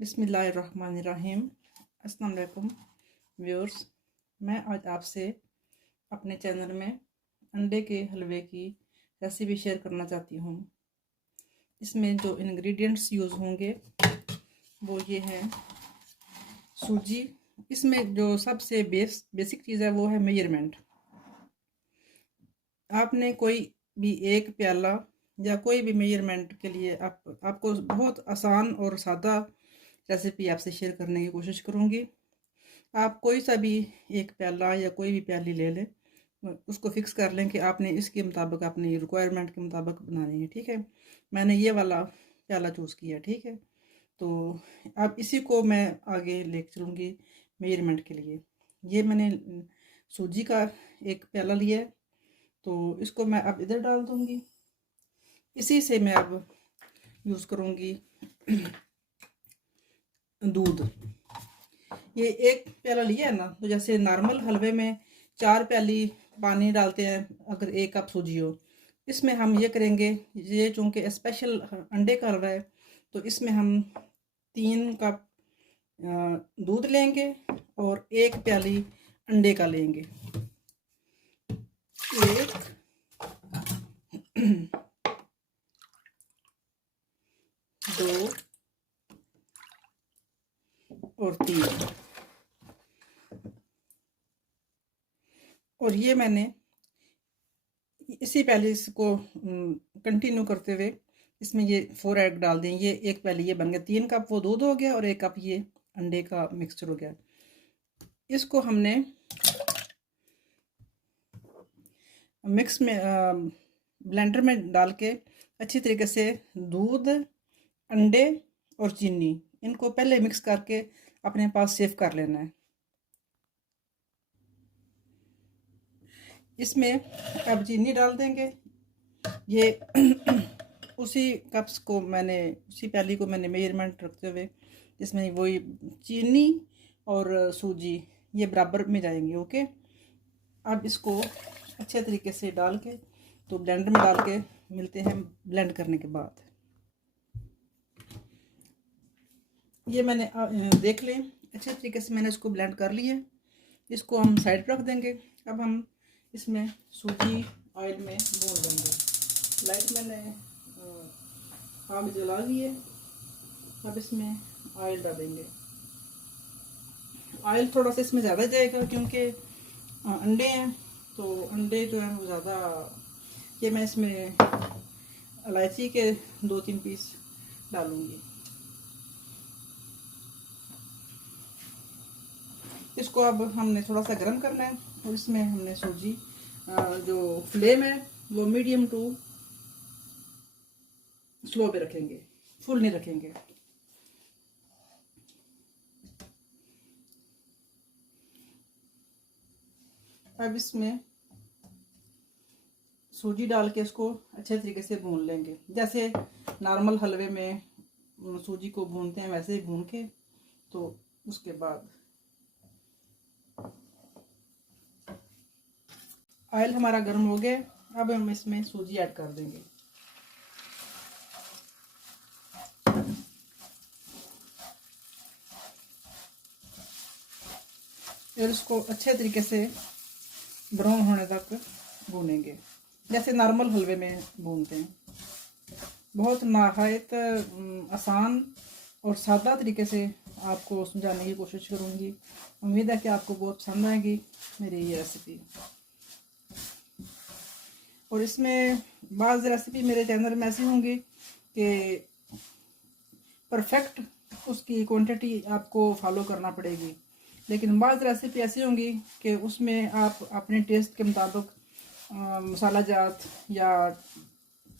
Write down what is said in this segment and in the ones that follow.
बिस्मिल्लाहिर्रहमानिर्रहीम। अस्सलाम वालेकुम व्यूअर्स, मैं आज आपसे अपने चैनल में अंडे के हलवे की रेसिपी शेयर करना चाहती हूँ। इसमें जो इंग्रेडिएंट्स यूज़ होंगे वो ये हैं। सूजी, इसमें जो सबसे बेसिक चीज़ है वो है मेजरमेंट। आपने कोई भी एक प्याला या कोई भी मेजरमेंट के लिए आपको बहुत आसान और सादा रेसिपी आपसे शेयर करने की कोशिश करूँगी। आप कोई सा भी एक प्याला या कोई भी प्याली ले लें, उसको फिक्स कर लें कि आपने इसके मुताबिक अपनी रिक्वायरमेंट के मुताबिक बनानी है। ठीक है, मैंने ये वाला प्याला चूज़ किया। ठीक है, तो अब इसी को मैं आगे ले चलूँगी मेजरमेंट के लिए। ये मैंने सूजी का एक प्याला लिया है, तो इसको मैं अब इधर डाल दूँगी। इसी से मैं अब यूज़ करूँगी दूध। ये एक प्याला लिया है ना, तो जैसे नॉर्मल हलवे में 4 प्याली पानी डालते हैं अगर 1 कप सूजी हो, इसमें हम ये करेंगे। ये चूँकि स्पेशल अंडे का हलवा है, तो इसमें हम 3 कप दूध लेंगे और 1 प्याली अंडे का लेंगे। 1 2 और 3। और ये मैंने इसी प्याली को कंटिन्यू करते हुए इसमें ये 4 एग डाल दें। ये एक प्याली ये बन गया, 3 कप वो दूध हो गया और 1 कप ये अंडे का मिक्सचर हो गया। इसको हमने मिक्स में ब्लेंडर में डाल के अच्छी तरीके से दूध, अंडे और चीनी, इनको पहले मिक्स करके अपने पास सेव कर लेना है। इसमें अब चीनी डाल देंगे। ये उसी कप्स को मैंने, उसी प्याली को मैंने मेजरमेंट रखते हुए इसमें वही चीनी और सूजी ये बराबर में जाएंगे। ओके, अब इसको अच्छे तरीके से डाल के तो ब्लेंडर में डाल के मिलते हैं ब्लेंड करने के बाद। ये मैंने देख लें अच्छे तरीके से मैंने इसको ब्लेंड कर लिया। इसको हम साइड पर रख देंगे। अब हम इसमें सूजी ऑयल में भून लेंगे। लाइट मैंने आग जला ली है। अब इसमें ऑयल डालेंगे। ऑयल थोड़ा सा इसमें ज़्यादा जाएगा क्योंकि अंडे हैं, तो अंडे जो हैं वो ज़्यादा। ये मैं इसमें इलायची के 2-3 पीस डालूंगी। इसको अब हमने थोड़ा सा गर्म करना है और इसमें हमने सूजी, जो फ्लेम है वो मीडियम टू स्लो पे रखेंगे, फुल नहीं रखेंगे। अब इसमें सूजी डाल के इसको अच्छे तरीके से भून लेंगे। जैसे नॉर्मल हलवे में सूजी को भूनते हैं वैसे ही भून के, तो उसके बाद ऑयल हमारा गर्म हो गया। अब हम इसमें सूजी ऐड कर देंगे। और इसको अच्छे तरीके से ब्राउन होने तक भूनेंगे, जैसे नॉर्मल हलवे में भूनते हैं। बहुत नहायत आसान और सादा तरीके से आपको समझाने की कोशिश करूँगी। उम्मीद है कि आपको बहुत पसंद आएगी मेरी ये रेसिपी। और इसमें बाज़ रेसिपी मेरे चैनल में ऐसी होंगी कि परफेक्ट उसकी क्वांटिटी आपको फॉलो करना पड़ेगी, लेकिन बाज़ रेसिपी ऐसी होंगी कि उसमें आप अपने टेस्ट के मुताबिक मसाला जात या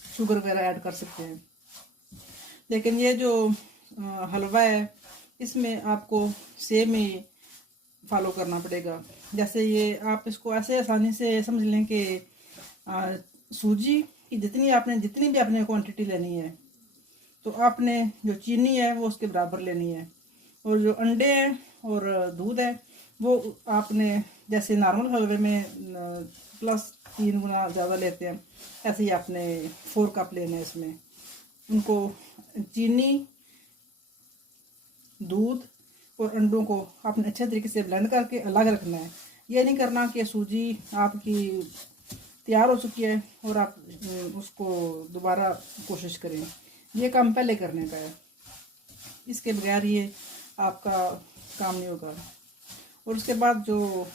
शुगर वगैरह ऐड कर सकते हैं। लेकिन ये जो हलवा है इसमें आपको सेम ही फॉलो करना पड़ेगा। जैसे ये आप इसको ऐसे आसानी से समझ लें कि सूजी की जितनी भी आपने क्वांटिटी लेनी है, तो आपने जो चीनी है वो उसके बराबर लेनी है, और जो अंडे हैं और दूध है वो आपने जैसे नॉर्मल हलवे में प्लस 3 गुना ज़्यादा लेते हैं, ऐसे ही आपने 4 कप लेने हैं। इसमें उनको चीनी दूध और अंडों को आपने अच्छे तरीके से ब्लेंड करके अलग रखना है। ये नहीं करना कि सूजी आपकी तैयार हो चुकी है और आप उसको दोबारा कोशिश करें। ये काम पहले करने का है, इसके बगैर ये आपका काम नहीं होगा। और उसके बाद जो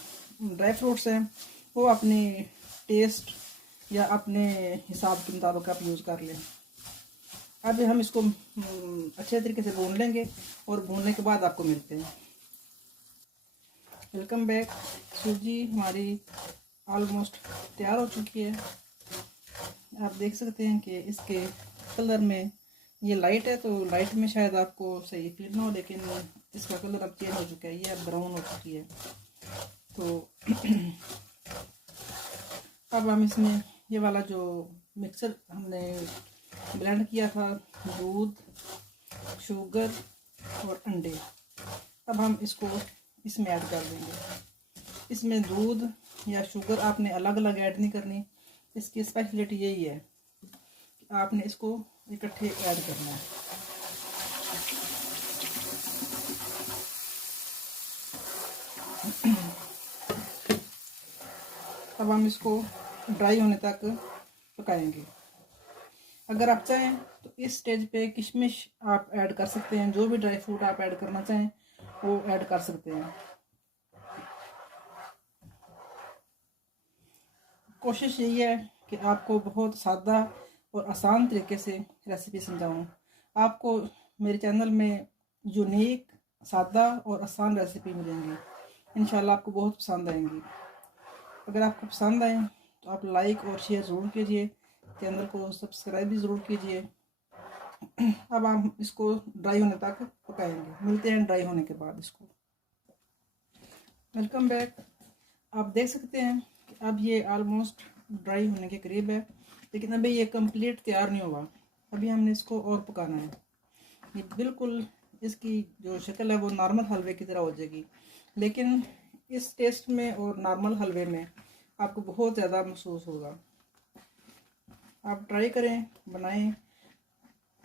ड्राई फ्रूट्स हैं वो अपने टेस्ट या अपने हिसाब के मुताबिक आप यूज़ कर लें। अब हम इसको अच्छे तरीके से भून लेंगे और भूनने के बाद आपको मिलते हैं। Welcome back. सूजी हमारी ऑलमोस्ट तैयार हो चुकी है। आप देख सकते हैं कि इसके कलर में ये लाइट है, तो लाइट में शायद आपको सही फील ना हो, लेकिन इसका कलर अब चेंज हो चुका है, ये अब ब्राउन हो चुकी है। तो अब हम इसमें ये वाला जो मिक्सर हमने ब्लेंड किया था, दूध, शुगर और अंडे, अब हम इसको इसमें ऐड कर देंगे। इसमें दूध या शुगर आपने अलग अलग ऐड नहीं करनी, इसकी स्पेशलिटी यही है कि आपने इसको इकट्ठे ऐड करना है। अब हम इसको ड्राई होने तक पकाएंगे। अगर आप चाहें तो इस स्टेज पे किशमिश आप ऐड कर सकते हैं, जो भी ड्राई फ्रूट आप ऐड करना चाहें वो ऐड कर सकते हैं। कोशिश यही है कि आपको बहुत सादा और आसान तरीके से रेसिपी समझाऊं। आपको मेरे चैनल में यूनिक, सादा और आसान रेसिपी मिलेंगी, इंशाल्लाह आपको बहुत पसंद आएंगी। अगर आपको पसंद आए तो आप लाइक और शेयर ज़रूर कीजिए, चैनल को सब्सक्राइब भी ज़रूर कीजिए। अब हम इसको ड्राई होने तक पकाएंगे, मिलते हैं ड्राई होने के बाद इसको। Welcome back. आप देख सकते हैं कि अब ये ऑलमोस्ट ड्राई होने के करीब है, लेकिन अभी ये कंप्लीट तैयार नहीं हुआ। अभी हमने इसको और पकाना है। ये बिल्कुल इसकी जो शक्ल है वो नॉर्मल हलवे की तरह हो जाएगी, लेकिन इस टेस्ट में और नॉर्मल हलवे में आपको बहुत ज़्यादा महसूस होगा। आप ट्राई करें, बनाएं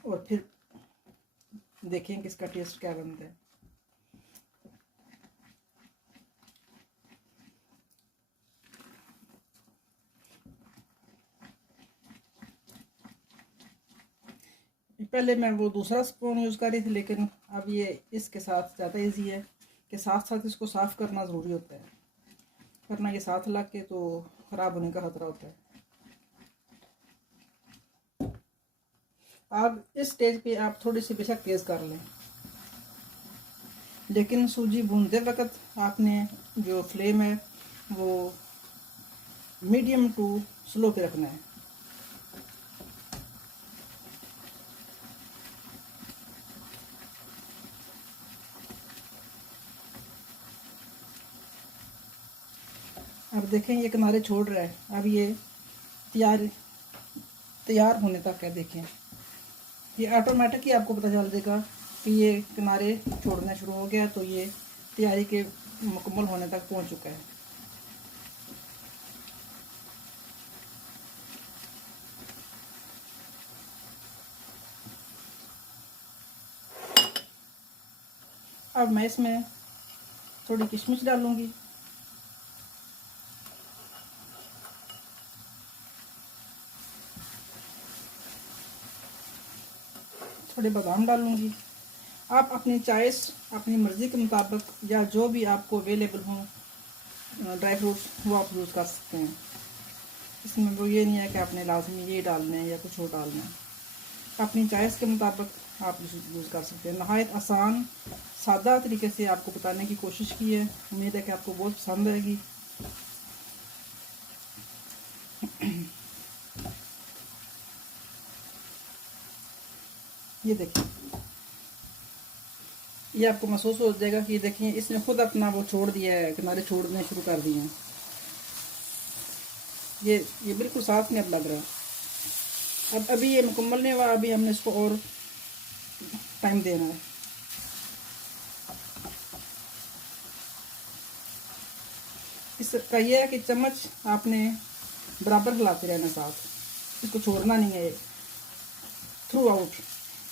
और फिर देखें कि इसका टेस्ट क्या बनता है। पहले मैं वो दूसरा स्पून यूज़ कर रही थी, लेकिन अब ये इसके साथ ज़्यादा इजी है कि साथ साथ इसको साफ़ करना ज़रूरी होता है, वरना ये साथ लग के तो ख़राब होने का खतरा होता है। आप इस स्टेज पे आप थोड़ी सी बेशक तेज़ कर लें, लेकिन सूजी भूनते वक्त आपने जो फ्लेम है वो मीडियम टू स्लो पे रखना है। अब देखें ये किनारे छोड़ रहा है, अब ये तैयार होने तक है। देखें ये ऑटोमेटिक ही आपको पता चल जाएगा कि ये किनारे छोड़ना शुरू हो गया, तो ये तैयारी के मुकम्मल होने तक पहुंच चुका है। अब मैं इसमें थोड़ी किशमिश डालूंगी, थोड़े बादाम डालूंगी। आप अपनी चॉइस, अपनी मर्ज़ी के मुताबिक या जो भी आपको अवेलेबल हो ड्राई फ्रूट्स वो आप यूज़ कर सकते हैं। इसमें वो ये नहीं है कि आपने लाजमी ये डालना है या कुछ और डालना है, अपनी चॉइस के मुताबिक आप यूज़ कर सकते हैं। नहायत आसान सादा तरीके से आपको बताने की कोशिश की है, उम्मीद है कि आपको बहुत पसंद आएगी। ये देखिए, ये आपको महसूस हो जाएगा कि देखिए इसने खुद अपना वो छोड़ दिया है, किनारे छोड़ने शुरू कर दिए हैं। ये बिल्कुल साफ नहीं अब लग रहा। अब अभी ये मुकम्मल नहीं हुआ, अभी हमने इसको और टाइम देना है। इसका यह है कि चम्मच आपने बराबर हिलाते रहना साथ, इसको छोड़ना नहीं है थ्रू आउट।